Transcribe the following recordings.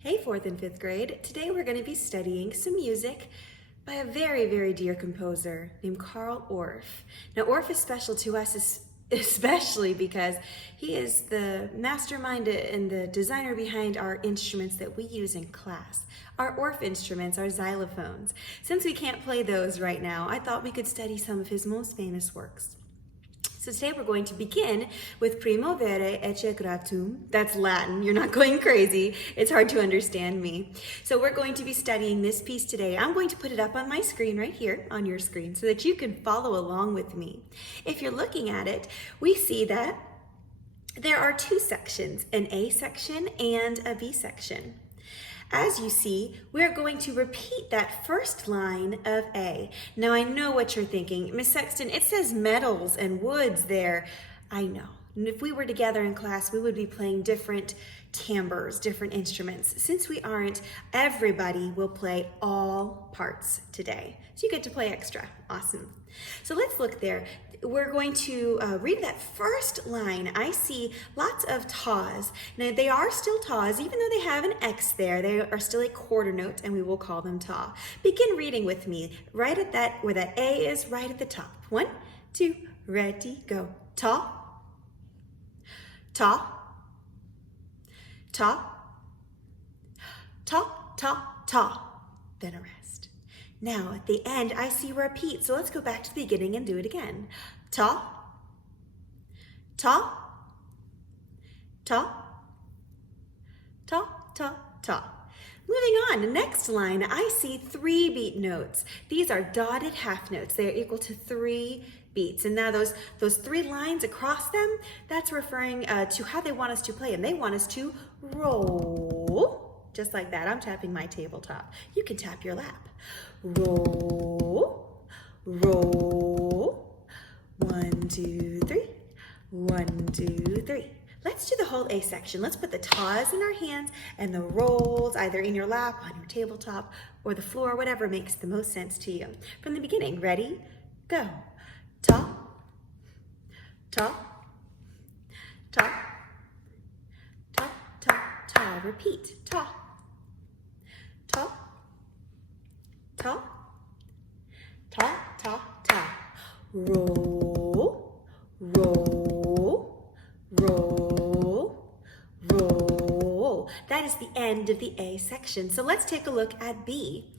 Hey, 4th and 5th grade. Today we're going to be studying some music by a very, very dear composer named Carl Orff. Now, Orff is special to us especially because he is the mastermind and the designer behind our instruments that we use in class. Our Orff instruments are xylophones. Since we can't play those right now, I thought we could study some of his most famous works. So today we're going to begin with Primo Vere ecce gratum. That's Latin. You're not going crazy. It's hard to understand me. So we're going to be studying this piece today. I'm going to put it up on my screen right here on your screen so that you can follow along with me. If you're looking at it, we see that there are two sections, an A section and a B section. As you see, we're going to repeat that first line of A. Now I know what you're thinking. Miss Sexton, it says metals and woods there. I know. And if we were together in class, we would be playing different timbres, different instruments. Since we aren't, everybody will play all parts today. So you get to play extra. Awesome. So let's look there. We're going to read that first line. I see lots of tas. Now they are still tas, even though they have an X there, they are still a quarter note and we will call them ta. Begin reading with me, right at that, where that A is right at the top. 1, 2, ready, go. Ta, ta, ta, ta, ta, ta, then a rest. Now at the end, I see repeat. So let's go back to the beginning and do it again. Ta, ta, ta, ta, ta, ta. Moving on, the next line, I see 3 beat notes. These are dotted half notes. They are equal to 3 beats. And now those 3 lines across them, that's referring to how they want us to play. And they want us to roll, just like that. I'm tapping my tabletop. You can tap your lap. Roll, roll, 1, 2, 3, 1, 2, 3. Let's do the whole A section. Let's put the tas in our hands and the rolls either in your lap, on your tabletop, or the floor, whatever makes the most sense to you. From the beginning, ready, go. Ta, ta, ta, ta, ta, ta. Repeat, ta, ta, ta, ta, ta, ta. Roll, roll, roll, roll. That is the end of the A section. So let's take a look at B.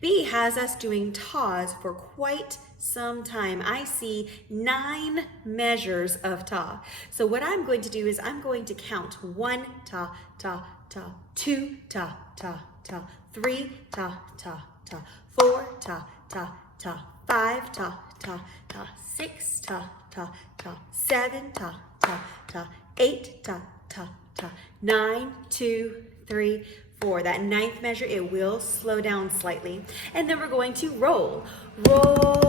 B has us doing tas for quite some time. I see 9 measures of ta. So what I'm going to do is I'm going to count 1 ta, ta, ta, 2 ta, ta, ta, 3 ta, ta, ta, 4 ta, ta, ta, 5 ta, ta, ta, 6 ta, ta, ta, 7 ta, ta, ta, 8 ta, ta, ta, 9, 2, 3, 4. That 9th measure, it will slow down slightly. And then we're going to roll. Roll.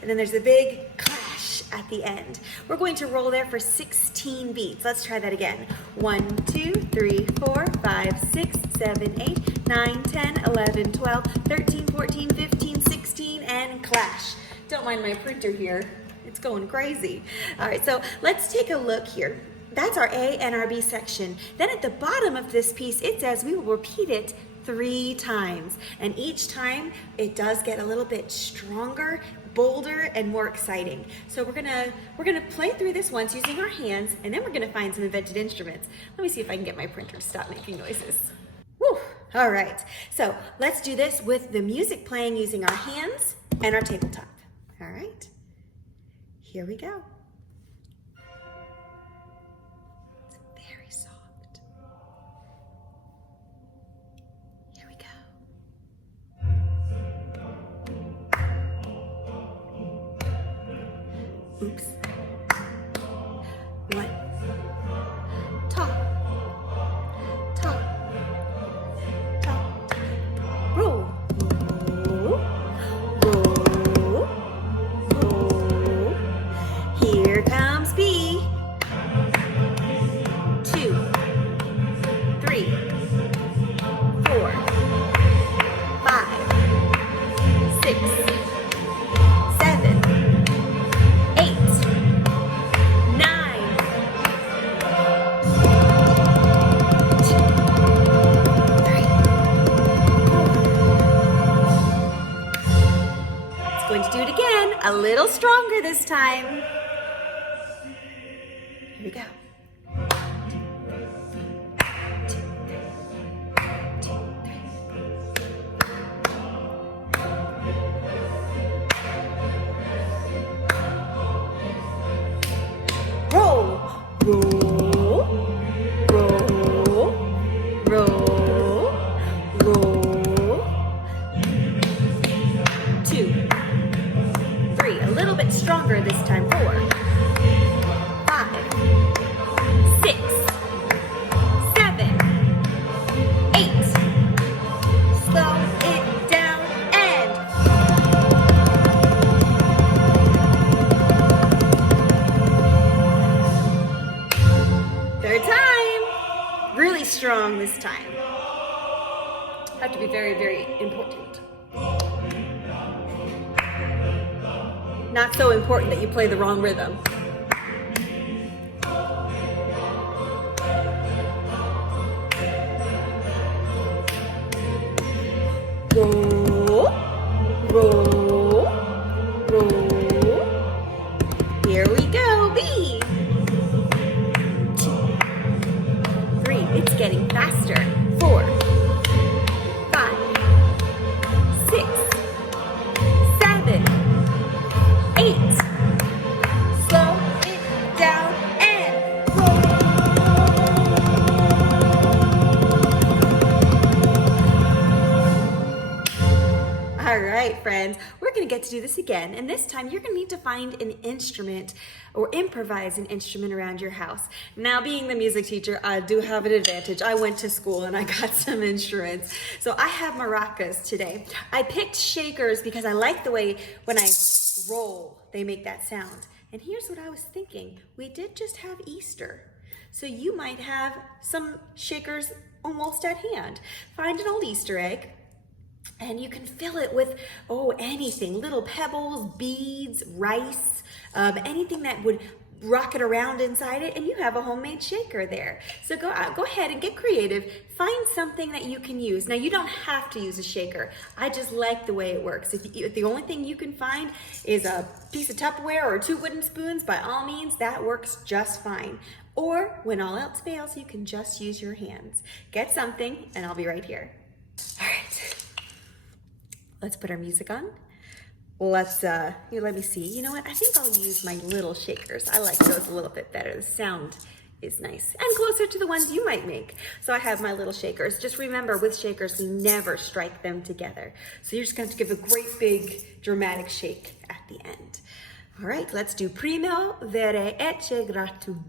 And then there's a big clash at the end. We're going to roll there for 16 beats. Let's try that again. 1, 2, 3, 4, 5, 6, 7, 8, 9, 10, 11, 12, 13, 14, 15, 16, and clash. Don't mind my printer here. It's going crazy. All right, so let's take a look here. That's our A and our B section. Then at the bottom of this piece, it says we will repeat it 3 times. And each time it does get a little bit stronger, bolder, and more exciting. So we're gonna play through this once using our hands, and then we're gonna find some invented instruments. Let me see if I can get my printer to stop making noises. Woo! All right, so let's do this with the music playing using our hands and our tabletop. All right, here we go. Very soft. Here we go. Oops. 1. Ta. Ta. Ta. Roll. Roll. Roll. Roll. Here comes B. 2, 3, 4, 5, 6, 7, 8, 9, little stronger this time. Here we go. Roll, roll, roll, roll, roll. 2, 3, a little bit stronger this time. 4, 5, 6, 7, 8. Slow it down and third time. Really strong this time. Have to be very, very important. Not so important that you play the wrong rhythm. Roll, roll, roll. Here we go, B. 2, 3, it's getting faster. 4, 5, 6, 7, 8. Slow it down and roll. All right, friends, we're going to get to do this again, and this time you're going to need to find an instrument or improvise an instrument around your house. Now, being the music teacher, I do have an advantage. I went to school and I got some instruments. So I have maracas today. I picked shakers because I like the way when I roll, they make that sound. And here's what I was thinking. We did just have Easter. So you might have some shakers almost at hand. Find an old Easter egg. And you can fill it with, anything, little pebbles, beads, rice, anything that would rock it around inside it, and you have a homemade shaker there. So go ahead and get creative. Find something that you can use. Now, you don't have to use a shaker. I just like the way it works. If the only thing you can find is a piece of Tupperware or 2 wooden spoons, by all means, that works just fine. Or when all else fails, you can just use your hands. Get something, and I'll be right here. All right. Let's put our music on. Let's, let me see. You know what? I think I'll use my little shakers. I like those a little bit better. The sound is nice and closer to the ones you might make. So I have my little shakers. Just remember, with shakers, we never strike them together. So you're just going to have to give a great big dramatic shake at the end. All right, let's do Primo Vere ecce gratum.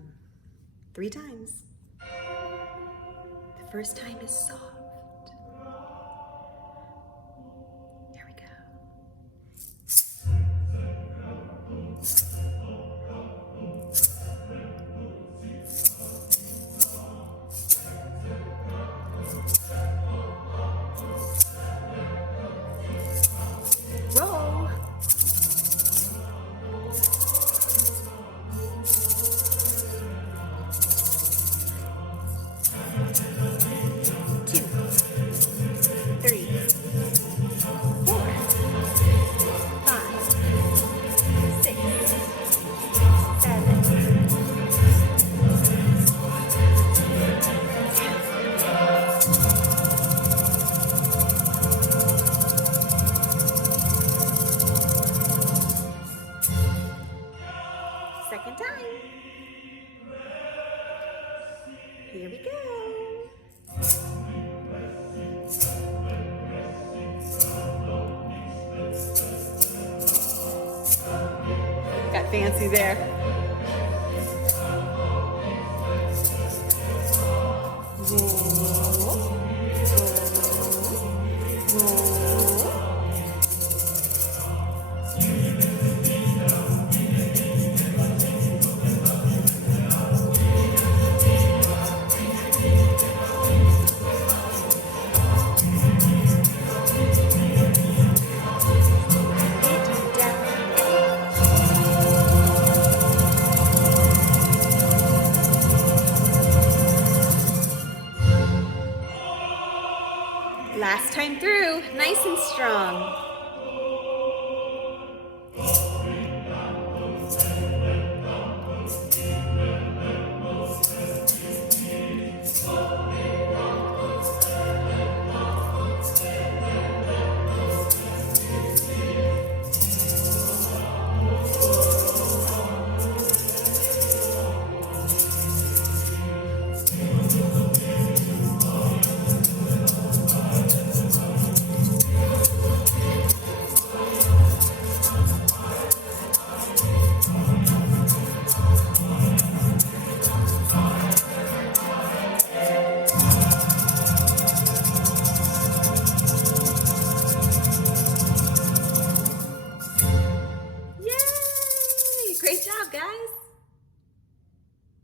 3 times. The first time is soft. Roll. 2, 3, 4, 5, 6, 7. Second time. Here we go. Got fancy there. Roll, roll, roll. Last time through, nice and strong.